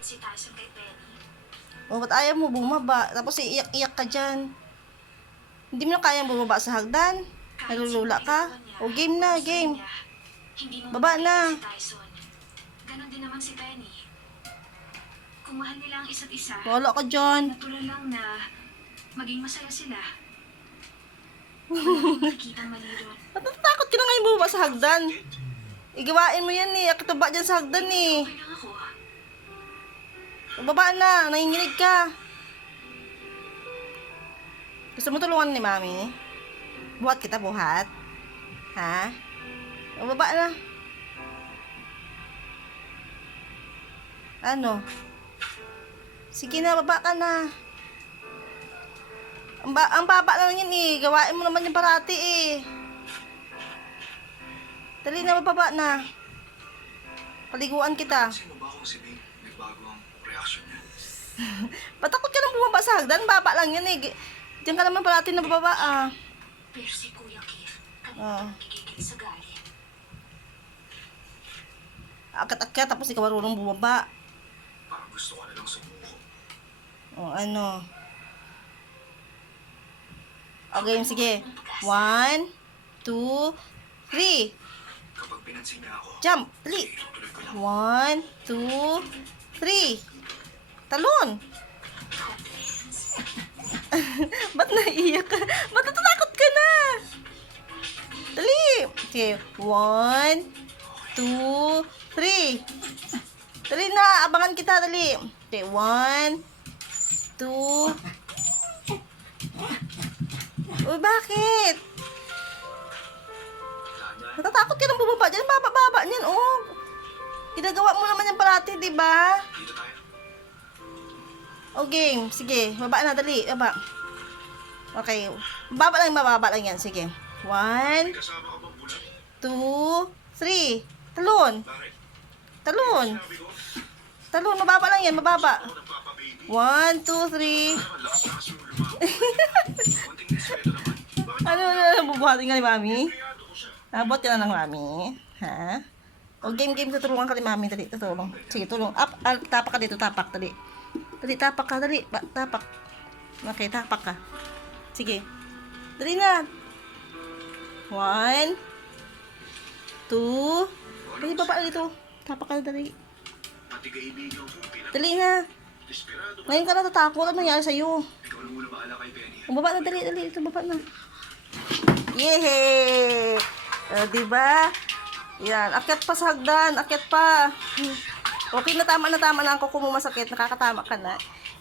lumapit si Tyson kay Penny. O, ba't ayaw mo bumaba? Tapos iiyak-iyak ka dyan. Hindi mo na kayang bumaba sa hagdan? Nalulula ka? O, game na, game. Hindi mo Baba na. si Tyson. Ganon din naman si Penny. Kung mahal nila ang isa't isa, Wala ka dyan. natural lang na maging masaya sila. Wala nakikita mali ron. Natatakot ka na ngayon bumaba sa hagdan. Igawain mo yan eh. Akitaba dyan sa hagdan eh. Okay lang ako. Baba na. Nanginginig ka. Gusto mo tulungan ni Mami? Buhat kita, buhat? Ha? O, baba na. Ano? Sige na, baba ka na. Ang baba lang yun eh. Gawain mo naman yung parati eh. Dali na, bababa na. Paliguan kita. Sino ba kung si Bing nagbago ang reaction niya? Patakot ka nang bumaba sa hagdan. Baba lang yun eh. Diyan ka naman parati na bababa ah. Pero si Kuya Keith, Ah. kanina nagkikigil sa galit. Akat-akat tapos ikaw marunong bumaba. Parang gusto ko na lang sumuko. O ano. Okay, sige. 1, 2, 3. Kapag pinansin niya ako, Jump. Dali. itutuloy ko lang. 1, 2, 3. Talon. Ba't naiiyak ka? Ba't natatakot ka na? Dali. Okay. 1, 2, 3. Dali na. Abangan kita. Dali. Okay. 1, 2. Uy, bakit? Natatakot ka nang bumaba dyan. Baba niyan, oh. Ginagawa mo naman yan parati, di ba? Dito tayo. O, game. Sige. Baba na, dali. Baba. Okay. Baba lang yan. Sige. 1, May kasama ka bang bulat? 2, 3. Talon. Bakit? Talon. Sabi ko, Talon. Mababa lang yan. Mababa. ako nagpapababy. 1, 2, 3. Naman, lakas-lakas yung lumabot. Konting respeto naman. Bakit Ano, bubuhatin ka ni Mami? kayado ko siya? Abot ka na ng Mami. Ha? O, game. Tutulungan ka ni Mami. Dali, tutulong. Sige, tulong. Up. Tapak ka dito. Tapak. Dali. Dali, tapak ka. Dali. Tapak. Okay, tapak ka. Sige. Dali na. 1, 2. Dali, baba na dito. Tapak ka. Dali. Pati kaibigan ko, Dali na. pinag-desperado ka. Ngayon ka natatakot. Ano nangyari sa'yo? Ikaw na muna bahala kay Penny. Baba na. Dali. Ito, baba na. Yehey! Diba? Yan. Akyat pa sa hagdan. Akyat pa. Okay na, tama na. Ang kuko mo masakit. Nakakatama ka na.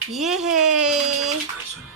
Yehey! Tyson,